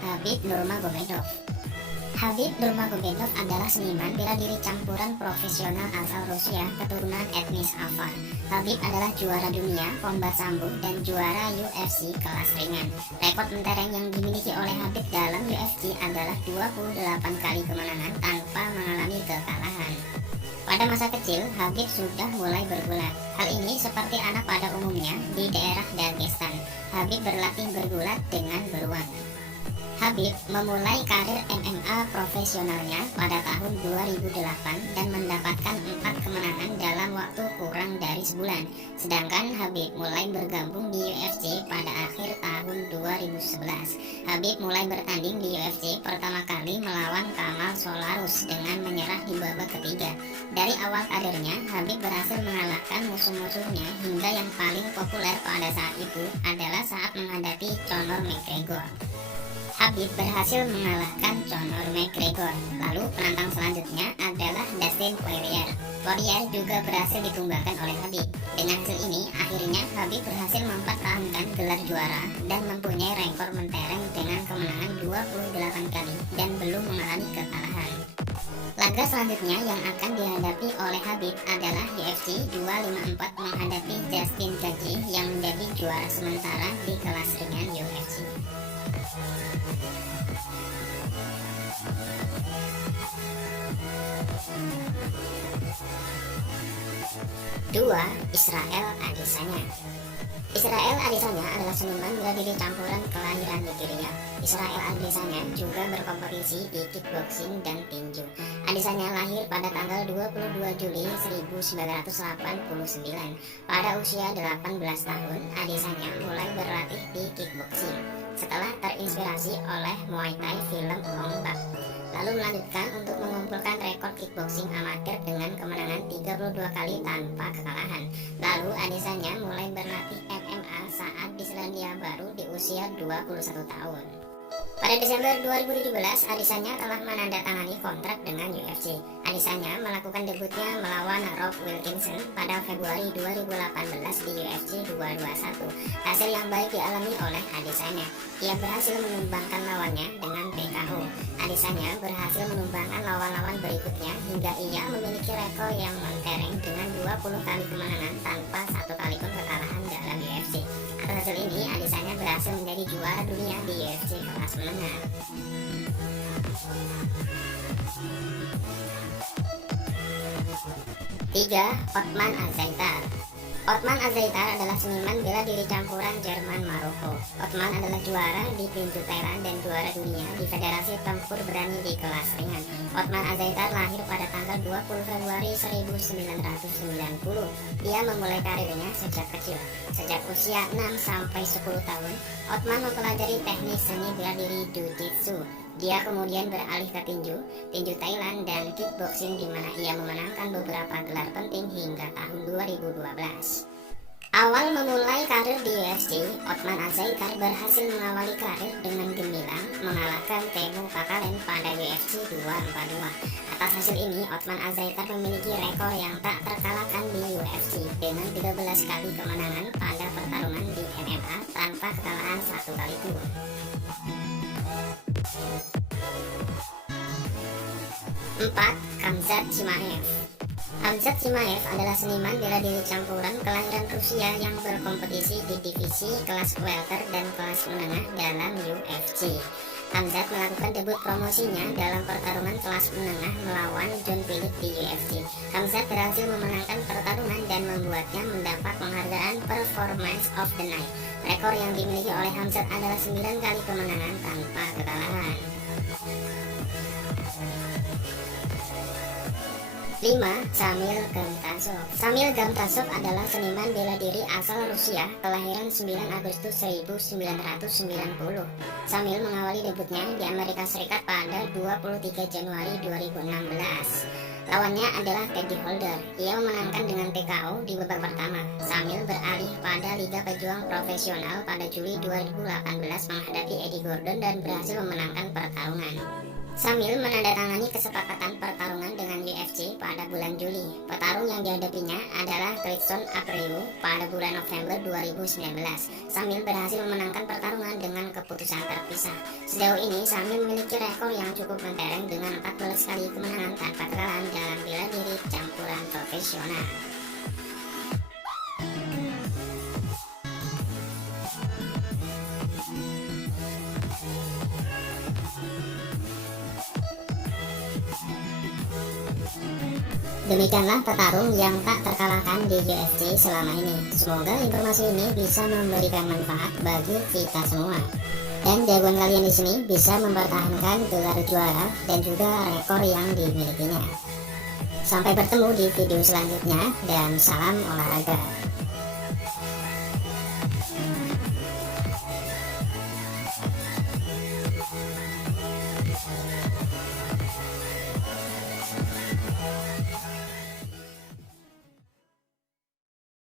Habib Nurmagomedov. Habib Nurmagomedov adalah seniman bela diri campuran profesional asal Rusia keturunan etnis Avar. Habib adalah juara dunia combat sambo dan juara UFC kelas ringan. Rekor mentereng yang dimiliki oleh Habib dalam UFC adalah 28 kali kemenangan tanpa mengalami kekalahan. Pada masa kecil, Habib sudah mulai bergulat. Hal ini seperti anak pada umumnya di daerah Dagestan. Habib berlatih bergulat dengan beruang. Habib memulai karir MMA profesionalnya pada tahun 2008 dan mendapatkan 4 kemenangan dalam waktu kurang dari sebulan. Sedangkan Habib mulai bergabung di UFC pada akhir tahun 2011. Habib mulai bertanding di UFC pertama kali melawan Kamal Solarus dengan menyerah di babak ketiga. Dari awal karirnya, Habib berhasil mengalahkan musuh-musuhnya hingga yang paling populer pada saat itu adalah saat menghadapi Conor McGregor. Habib berhasil mengalahkan Conor McGregor. Lalu penantang selanjutnya adalah Dustin Poirier. Poirier juga berhasil ditumbangkan oleh Habib. Dengan hasil ini, akhirnya Habib berhasil mempertahankan gelar juara dan mempunyai rekor mentereng dengan kemenangan 28 kali dan belum mengalami kekalahan. Laga selanjutnya yang akan dihadapi oleh Habib adalah UFC 254 menghadapi Justin Gaethje yang menjadi juara sementara di kelas ringan UFC. 2. Israel Adesanya. Israel Adesanya adalah seniman bela diri campuran kelahiran Nigeria. Israel Adesanya juga berkompetisi di kickboxing dan tinju. Adesanya lahir pada tanggal 22 Juli 1989. Pada usia 18 tahun, Adesanya mulai berlatih di kickboxing setelah terinspirasi oleh Muay Thai film Ong Bak. Lalu melanjutkan untuk mengumpulkan rekor kickboxing amatir dengan kemenangan 32 kali tanpa kekalahan. Lalu Adesanya mulai berlatih MMA saat di Selandia Baru di usia 21 tahun. Pada Desember 2017, Adesanya telah menandatangani kontrak dengan UFC. Adesanya melakukan debutnya melawan Rob Wilkinson pada Februari 2018 di UFC 221. Hasil yang baik dialami oleh Adesanya. Ia berhasil menumbangkan lawannya dengan TKO. Adesanya berhasil menumbangkan lawan-lawan berikutnya hingga ia memiliki rekor yang mentereng dengan 20 kali kemenangan tanpa 1 kali pun kekalahan dalam UFC. Atas hasil ini, Adesanya berhasil menjadi juara dunia di UFC kelas menengah. 3. Othman Azaitar. Othman Azaitar adalah seniman bela diri campuran Jerman Maroko. Othman adalah juara di tinju Thailand dan juara dunia di Federasi Tempur Berani di kelas ringan. Othman Azaitar lahir pada tanggal 20 Februari 1990. Ia memulai karirnya sejak kecil. Sejak usia 6 sampai 10 tahun, Othman mempelajari teknik seni bela diri Jiu-Jitsu. Dia kemudian beralih ke tinju Thailand dan kickboxing di mana ia memenangkan beberapa gelar penting hingga tahun 2012. Awal memulai karir di UFC, Othman Azaitar berhasil mengawali karir dengan gemilang mengalahkan Teemu Packalén pada UFC 242. Atas hasil ini, Othman Azaitar memiliki rekor yang tak terkalahkan di UFC dengan 13 kali kemenangan pada pertarungan di MMA tanpa kekalahan 1 kali pun. 4. Khamzat Chimaev. Khamzat Chimaev adalah seniman bela diri campuran kelahiran Rusia yang berkompetisi di divisi kelas welter dan kelas menengah dalam UFC. Khamzat melakukan debut promosinya dalam pertarungan kelas menengah melawan John Philip di UFC. Khamzat berhasil memenangkan pertarungan dan membuatnya mendapat penghargaan Performance of the Night. Rekor yang dimiliki oleh Khamzat adalah 9 kali kemenangan tanpa kekalahan. 5. Samir Gamtasov. Samir Gamtasov adalah seniman bela diri asal Rusia kelahiran 9 Agustus 1990. Samir mengawali debutnya di Amerika Serikat pada 23 Januari 2016. Lawannya adalah Teddy Holder. Ia memenangkan dengan TKO di babak pertama. Samir beralih pada Liga Pejuang Profesional pada Juli 2018 menghadapi Eddie Gordon dan berhasil memenangkan pertarungan. sambil menandatangani kesepakatan pertarungan dengan UFC pada bulan Juli. Petarung yang dihadapinya adalah Clifton Abreu pada bulan November 2019. Samil berhasil memenangkan pertarungan dengan keputusan terpisah. Sejauh ini, Samil memiliki rekor yang cukup mentereng dengan 14 kali kemenangan tanpa kekalahan dalam bela diri campuran profesional. Demikianlah petarung yang tak terkalahkan di UFC selama ini. Semoga informasi ini bisa memberikan manfaat bagi kita semua. Dan jagoan kalian di sini bisa mempertahankan gelar juara dan juga rekor yang dimilikinya. Sampai bertemu di video selanjutnya dan salam olahraga.